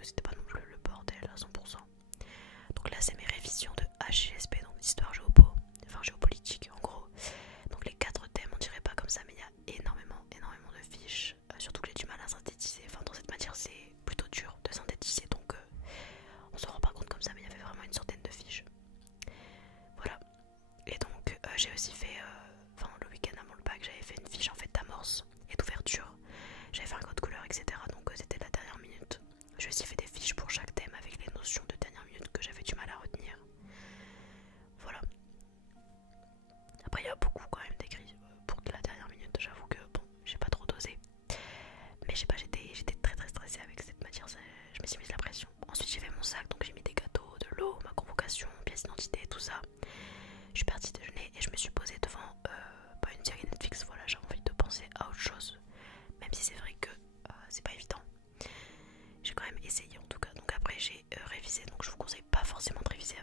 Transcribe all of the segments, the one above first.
que c'était pas non plus le bordel à 100%. Donc là c'est mes révisions de HGSP, donc d'histoire enfin géopolitique en gros. Donc les 4 thèmes, on dirait pas comme ça, mais il y a énormément de fiches, surtout que j'ai du mal à synthétiser. Enfin dans cette matière c'est plutôt dur de synthétiser, donc on se rend pas compte comme ça, mais il y avait vraiment une centaine de fiches. Voilà. Et donc j'ai aussi fait, le week-end avant le bac, j'avais fait une fiche en fait d'amorce et d'ouverture. J'avais fait un code couleur, etc. Donc c'était la dernière minute. J'ai aussi fait des fiches pour chaque thème avec les notions de dernière minute que j'avais du mal à retenir. Voilà. Après il y a beaucoup quand même d'écrits pour de la dernière minute. J'avoue que bon, j'ai pas trop dosé. Mais je sais pas, j'étais très stressée avec cette matière. Je me suis mise la pression. Ensuite j'ai fait mon sac, donc j'ai mis des gâteaux, de l'eau, ma convocation, pièce d'identité, tout ça. Je suis partie déjeuner et je me suis posée devant pas une série Netflix. Voilà, j'ai envie de penser à autre chose. Même si c'est vrai que c'est pas évident. J'ai quand même essayé en tout cas. Donc après j'ai révisé. Donc je vous conseille pas forcément de réviser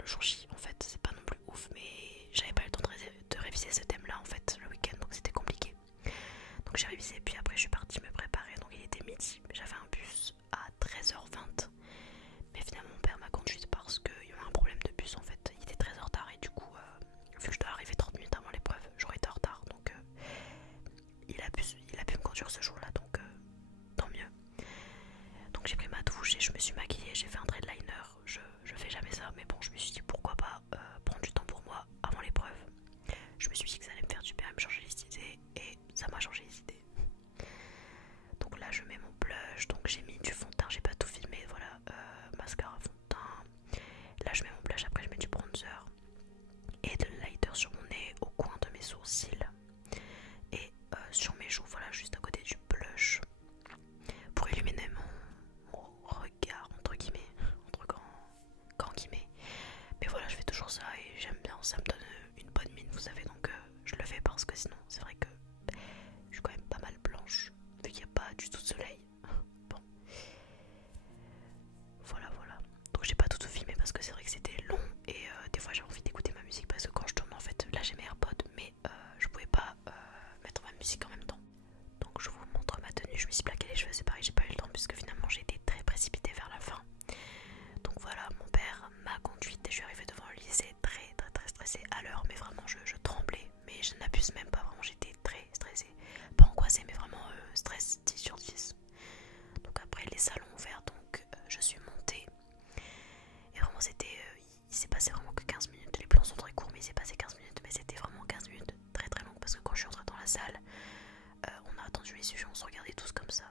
le jour J. En fait c'est pas non plus ouf. Mais j'avais pas eu le temps de réviser ce thème là en fait le week-end. Donc c'était compliqué. Donc j'ai révisé. Puis après je suis partie me préparer. Donc il était midi. J'avais un bus à 13h20. Mais finalement mon père m'a conduite parce qu'il y a eu un problème de bus en fait. Il était très en retard et du coup vu que je dois arriver 30 minutes avant l'épreuve, j'aurais été en retard. Donc il a pu me conduire ce jour là, donc tant mieux. Donc j'ai pris ma douche et je me suis maquillée, j'ai fait un trait de liner. Je fais jamais ça, mais bon, je me suis dit pourquoi pas prendre du temps pour moi avant l'épreuve. Je me suis dit que ça allait me faire du bien, me changer les idées, et ça m'a changé les idées. Donc là je mets mon blush, donc j'ai mis du fond de teint, j'ai pas tout filmé, voilà, mascara, fond de teint. Là je mets mon blush, après je mets du bronzer et de lighter sur mon nez, au coin de mes sourcils et sur mes joues, voilà, juste à côté du blush pour illuminer mon regard, entre guillemets, entre grands guillemets. Mais voilà, je fais toujours ça et j'aime bien, ça me donne une bonne mine, vous savez, donc je le fais parce que sinon c'est vrai que je suis quand même pas mal blanche vu qu'il n'y a pas du tout de soleil. Bon, voilà. Donc j'ai pas tout filmé parce que c'est vrai que c'était long et des fois j'ai envie d'écouter ma musique parce que quand je tourne en fait, là j'ai mes AirPods mais je pouvais pas mettre ma musique en même temps. Donc je vous montre ma tenue, je me suis plaqué les cheveux, c'est pareil, j'ai pas eu le temps puisque finalement j'ai été très précipitée vers la fin. Donc voilà, mon père m'a conduite et je suis arrivée devant le lycée très stressée à l'heure, mais vraiment je tremblais, mais je n'abuse même pas, vraiment j'étais très stressée. Pas angoissée mais vraiment stress 10 sur 10. Donc après les salons ouverts, donc je suis montée et vraiment c'était, il s'est passé vraiment que 15 minutes, les plans sont très courts mais il s'est passé 15 minutes, mais c'était vraiment 15 minutes très longues parce que quand je suis entrée dans la salle, on a attendu les sujets, on se regardait tous comme ça.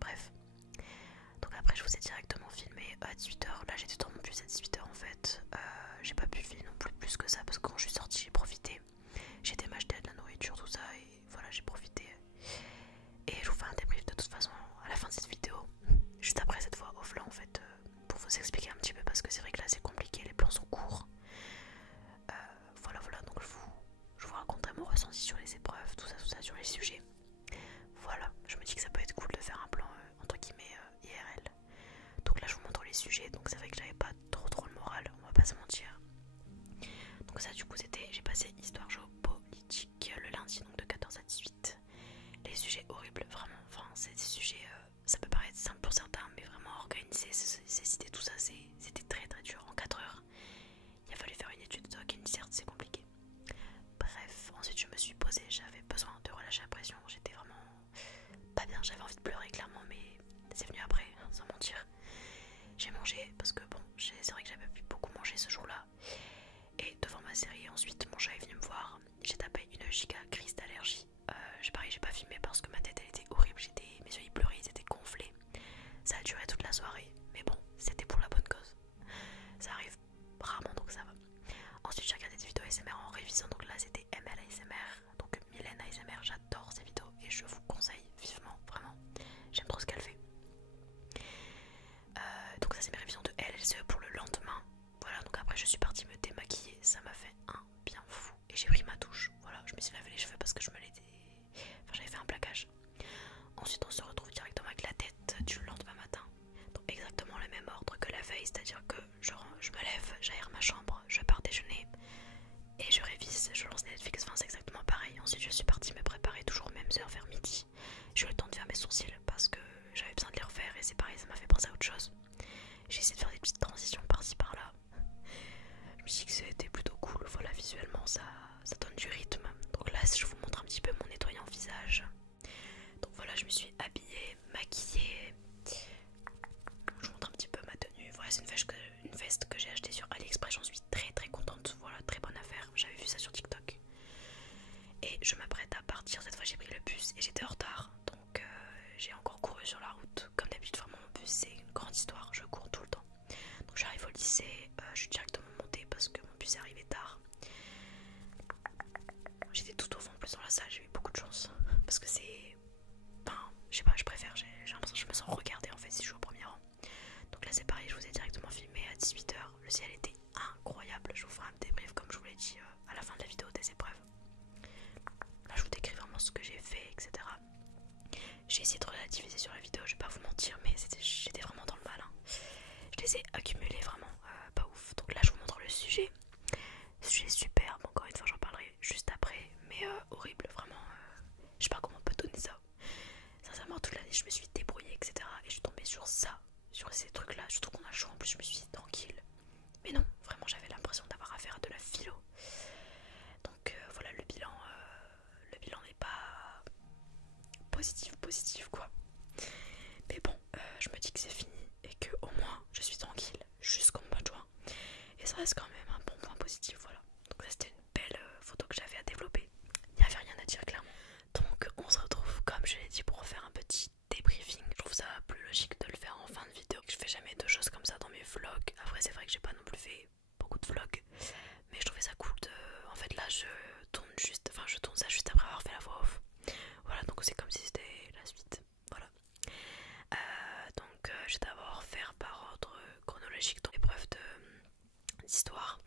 Bref. Donc après je vous ai directement filmé à 18h. Là j'étais dans mon bus à 18h en fait. J'ai pas pu filmer non plus que ça parce que quand je suis sortie j'ai profité. J'ai été m'acheter de la nourriture, tout ça, et voilà, j'ai profité. Et je vous fais un débrief de toute façon à la fin de cette vidéo. Juste après cette fois off là en fait, pour vous expliquer un petit peu parce que c'est vrai que là c'est compliqué, les plans sont courts. Voilà, donc je vous raconterai mon ressenti sur les épreuves, tout ça sur les sujets. Voilà, je me dis que ça peut être cool de faire un plan entre guillemets IRL. Donc là je vous montre les sujets, donc c'est vrai que j'avais pas trop le moral, on va pas se mentir. Donc ça du coup c'était, j'ai passé histoire géopolitique le lundi, donc de 14 à 18. Les sujets horribles, vraiment, enfin c'est des sujets, ça peut paraître simple pour certains, mais vraiment organiser ces idées, tout ça c'était très dur. En 4 heures, il a fallu faire une étude de doc et une certe, c'est compliqué. Bref, ensuite je me suis posée, j'avais besoin de relâcher la pression, j'étais vraiment pas bien, j'avais envie de pleurer clairement, mais c'est venu après, sans mentir. J'ai mangé parce que ces trucs là, surtout qu'on a chaud en plus, je me suis dit tranquille. Mais non, vraiment j'avais l'impression d'avoir affaire à de la philo. Donc voilà, le bilan n'est pas positif quoi. Mais bon, je me dis que c'est fini et que au moins je suis tranquille jusqu'au mois de juin. Et ça reste quand même un bon point positif, voilà. Donc ça c'était une belle photo que j'avais à développer. Il n'y avait rien à dire clairement. Donc on se retrouve comme je l'ai dit pour faire un petit débriefing. Je trouve ça plus logique de le faire en fin de vidéo. Je fais jamais de choses comme ça dans mes vlogs. Après c'est vrai que j'ai pas non plus fait beaucoup de vlogs. Mais je trouvais ça cool de... En fait là je tourne ça juste après avoir fait la voix off. Voilà, donc c'est comme si c'était la suite. Voilà. Je vais d'abord faire par ordre chronologique dans l'épreuve d'histoire.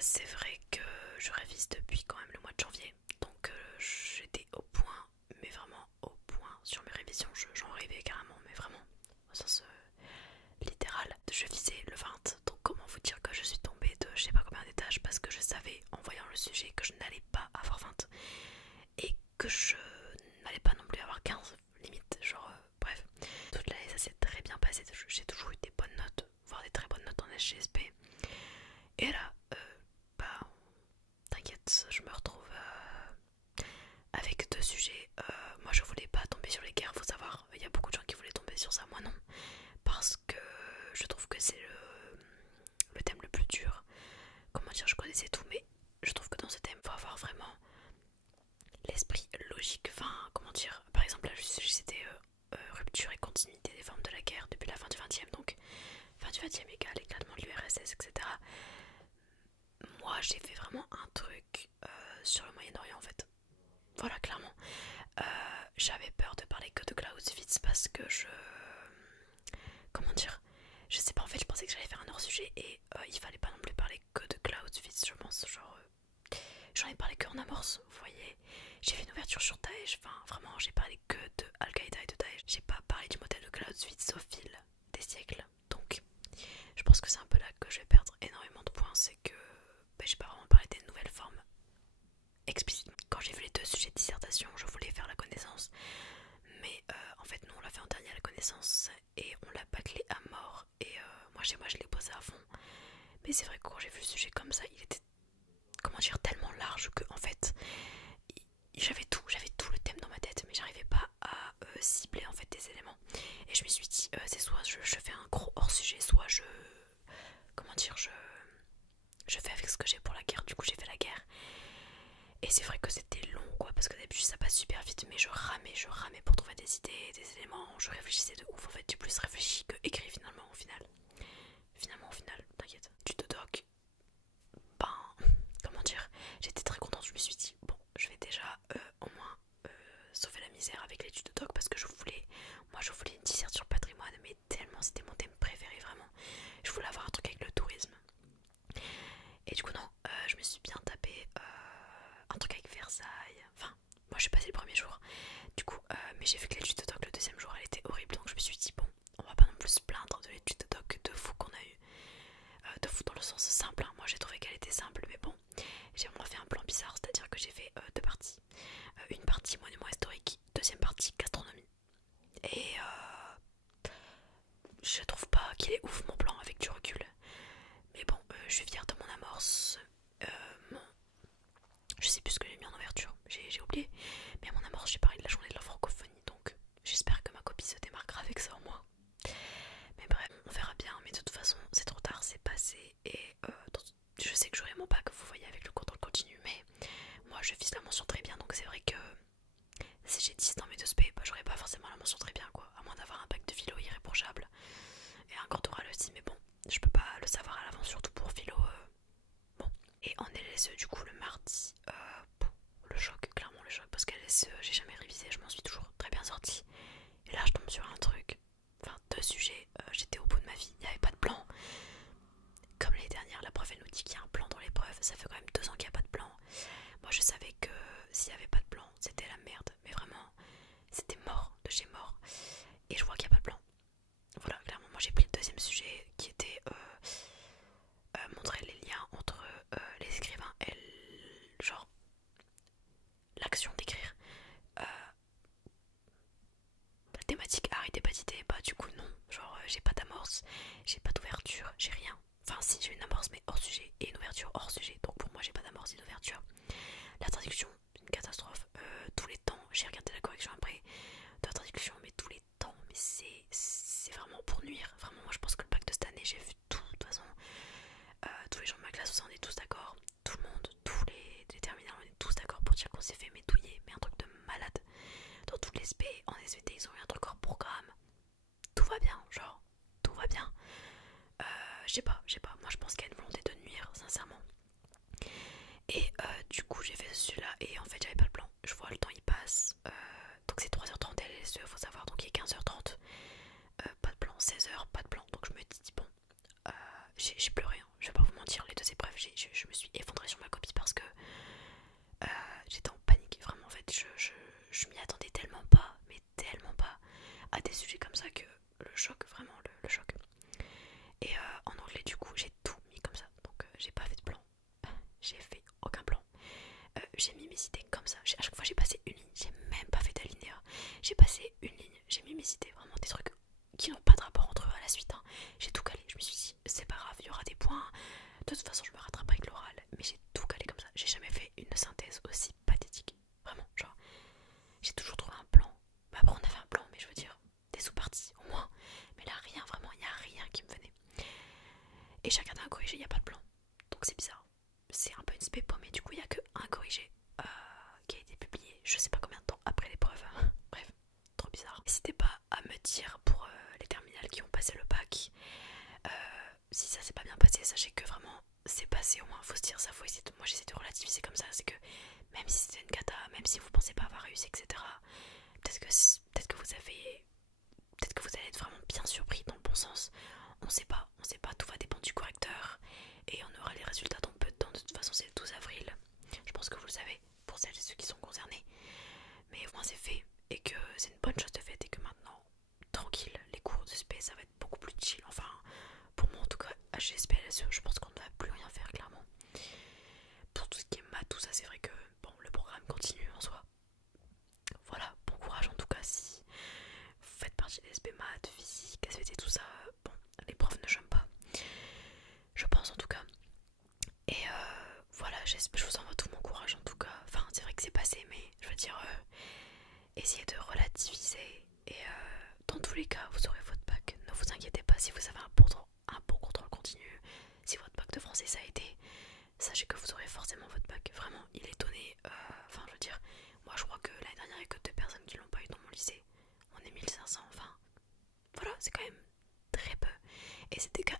C'est vrai que je révise depuis quand même le mois de janvier. Donc j'étais au point, mais vraiment au point sur mes révisions. J'en rêvais carrément, mais vraiment au sens littéral. Je visais le 20, donc comment vous dire que je suis tombée de je sais pas combien d'étages parce que je savais en voyant le sujet que je n'allais pas avoir 20 et que je n'allais pas non plus avoir 15 limite, genre bref. Toute l'année ça s'est très bien passé, j'ai toujours eu des bonnes notes, voire des très bonnes notes en SGSP. Et là, bah t'inquiète, je me retrouve avec deux sujets. Moi je voulais pas tomber sur les guerres, faut savoir, il y a beaucoup de gens qui voulaient tomber sur ça, moi non. Parce que je trouve que c'est le thème le plus dur. Comment dire, je connaissais tout, mais je trouve que dans ce thème, il faut avoir vraiment l'esprit logique. Enfin, comment dire, par exemple, là, le sujet c'était rupture et continuité des formes de la guerre depuis la fin du 20e, donc fin du 20e égale éclatement de l'URSS, etc. Moi, j'ai fait vraiment un truc sur le Moyen-Orient en fait. Voilà, clairement. J'avais peur de parler que de Clausewitz parce que comment dire, je sais pas, en fait je pensais que j'allais faire un hors sujet et il fallait pas non plus parler que de Clausewitz, je pense, genre j'en ai parlé que en amorce, vous voyez. J'ai fait une ouverture sur Daesh, enfin vraiment j'ai parlé que de Al-Qaïda et de Daesh. J'ai pas parlé du modèle de Clausewitz au fil des siècles, donc je pense que c'est un peu là que je vais perdre énormément de points, c'est que j'ai pas vraiment parlé des nouvelles formes explicitement. Quand j'ai vu les deux sujets de dissertation, je voulais faire la connaissance, mais en fait nous on l'a fait en dernier à la connaissance et on l'a bâclé à mort et moi chez moi je l'ai posé à fond. Mais c'est vrai que quand j'ai vu le sujet comme ça, il était, comment dire, tellement large que en fait j'avais tout le thème dans ma tête, mais j'arrivais pas à cibler en fait des éléments. Et je me suis dit c'est soit je fais un gros hors sujet, soit comment dire, je fais avec ce que j'ai pour la guerre. Du coup j'ai fait la guerre. Et c'est vrai que c'était long quoi, parce que d'habitude ça passe super vite, mais je ramais pour trouver des idées, des éléments, je réfléchissais de ouf en fait, j'ai plus réfléchi que écrit finalement au final. T'inquiète. Du doc, ben, comment dire, j'étais très contente, je me suis dit, bon, je vais déjà au moins sauver la misère avec l'étude de doc parce que je voulais une disserte sur le patrimoine, mais tellement c'était mon thème préféré vraiment. Je voulais avoir un truc avec le tourisme. Et du coup non, je me suis bien tapé un truc avec Versailles. Enfin, moi j'ai passé le premier jour. Du coup, mais j'ai vu que l'étude de doc le deuxième jour elle était horrible, donc je me suis dit bon, on va pas non plus se plaindre de l'étude de doc de fou qu'on a eu. De fou dans le sens simple, hein. Moi j'ai trouvé qu'elle était simple, mais bon, j'ai vraiment fait un plan bizarre, c'est-à-dire que j'ai fait deux parties. Une partie monument historique, deuxième partie gastronomie. Et je trouve pas qu'il est ouf mon plan avec du recul. Mais bon, je suis fière de mon amorce. Je sais plus ce que j'ai mis en ouverture, j'ai oublié. Mais à mon amorce, j'ai parlé de la journée de la francophonie, donc j'espère que ma copie se démarquera avec ça au moins. Mais bref, on verra bien. Mais de toute façon, c'est trop tard, c'est passé. Et je sais que j'aurai mon bac, vous voyez, avec le contrôle continu. Mais moi, je vise la mention très bien, donc c'est vrai que si j'ai 10 dans mes deux spé, bah, j'aurais pas forcément la mention très bien, quoi. À moins d'avoir un bac de philo irréprochable et un grand oral aussi. Mais bon, je peux pas le savoir à l'avance, surtout pour philo. Bon. Et en LSE, du coup, le mardi, le choc, clairement le choc, parce qu'à LSE, j'ai jamais révisé, je m'en suis toujours très bien sortie. Et là, je tombe sur un truc, enfin deux sujets, j'étais au bout de ma vie, il n'y avait pas de plan. Comme l'année dernière, la prof elle nous dit qu'il y a un plan dans les j'ai pas d'ouverture, j'ai rien. Enfin si, j'ai une amorce mais hors sujet et une ouverture hors sujet. Donc pour moi j'ai pas d'amorce ni d'ouverture. La traduction, une catastrophe. Tous les temps, j'ai regardé la correction après de la traduction, mais tous les temps, mais c'est vraiment pour nuire. Vraiment, moi je pense que le bac de cette année, j'ai vu tout. De toute façon, tous les gens de ma classe, on est tous d'accord. Tout le monde, tous les terminales, on est tous d'accord pour dire qu'on s'est fait métouiller. Mais un truc de malade. Dans toutes les SP, en SVT, ils ont eu un truc hors programme. Tout va bien, genre, tout va bien. Je sais pas. Moi je pense qu'il y a une volonté de nuire, sincèrement. Et du coup, j'ai fait celui-là et en fait, j'avais pas le plan. Je vois le temps il passe. Donc c'est 3h30 à LSE, faut savoir. Donc il est 15h30. Pas de plan, 16h, pas de plan. Donc je me dis, bon, j'ai pleuré. Hein. Je vais pas vous mentir, les deux épreuves, je me suis effondrée sur ma copie parce que j'étais en panique. Vraiment, en fait, je m'y attendais tellement pas, mais tellement pas, à des sujets comme ça que le choc, vraiment, le choc. Et en anglais, du coup, j'ai tout mis comme ça. Donc j'ai pas fait de plan. J'ai fait aucun plan. J'ai mis mes idées comme ça. À chaque fois, j'ai passé une ligne. J'ai même pas fait d'alinéa. J'ai passé une ligne. J'ai mis mes idées. Vraiment des trucs qui n'ont pas de rapport entre eux à la suite. Hein. J'ai tout calé. Je me suis dit, c'est pas grave, il y aura des points. De toute façon, je me rattrape avec l'oral. Mais j'ai tout calé comme ça. J'ai jamais fait une synthèse aussi pathétique. Vraiment, genre, j'ai toujours trouvé un plan. Bah, après, on avait un plan, mais je veux dire, des sous-parties au moins. Mais là, rien, vraiment, il n'y a rien qui me venait. Et j'ai regardé un corrigé, il n'y a pas de plan. Donc c'est bizarre. C'est un peu une spé paumée. Du coup, il n'y a que un corrigé qui a été publié je sais pas combien de temps après l'épreuve. Bref, trop bizarre. N'hésitez pas à me dire pour les terminales qui ont passé le bac. Si ça s'est pas bien passé, sachez que vraiment c'est passé au moins. Faut se dire ça, faut essayer de... Moi j'essaie de relativiser comme ça. C'est que même si c'était une cata, même si vous pensez pas avoir réussi, etc. Peut-être que vous avez. Peut-être que vous allez être vraiment bien surpris dans le bon sens. On sait pas, tout va dépendre du correcteur. Et on aura les résultats dans peu de temps. De toute façon, c'est le 12 avril. Je pense que vous le savez, pour celles et ceux qui sont concernés. Mais au moins, c'est fait. Et que c'est une bonne chose de fait. Et que maintenant, tranquille, les cours de SP, ça va être beaucoup plus chill. Enfin, pour moi en tout cas, HSP, LSE, je pense qu'on ne va plus rien faire, clairement. Pour tout ce qui est maths, tout ça, c'est vrai que bon, le programme continue en soi. Voilà, bon courage en tout cas si vous faites partie des SP maths, physique, SVT, tout ça. Bon, les profs ne chôment pas. Je pense en tout cas. Et voilà, je vous envoie tout mon courage en tout cas. Enfin, c'est vrai que c'est passé, mais je veux dire, essayez de relativiser. Et dans tous les cas, vous aurez votre bac. Ne vous inquiétez pas si vous avez un bon contrôle continu. Si votre bac de français ça a été, sachez que vous aurez forcément votre bac. Vraiment, il est donné. Enfin, je veux dire, moi je crois que l'année dernière, il n'y a que 2 personnes qui l'ont pas eu dans mon lycée. On est 1500, enfin. Voilà, c'est quand même très peu. Et c'était quand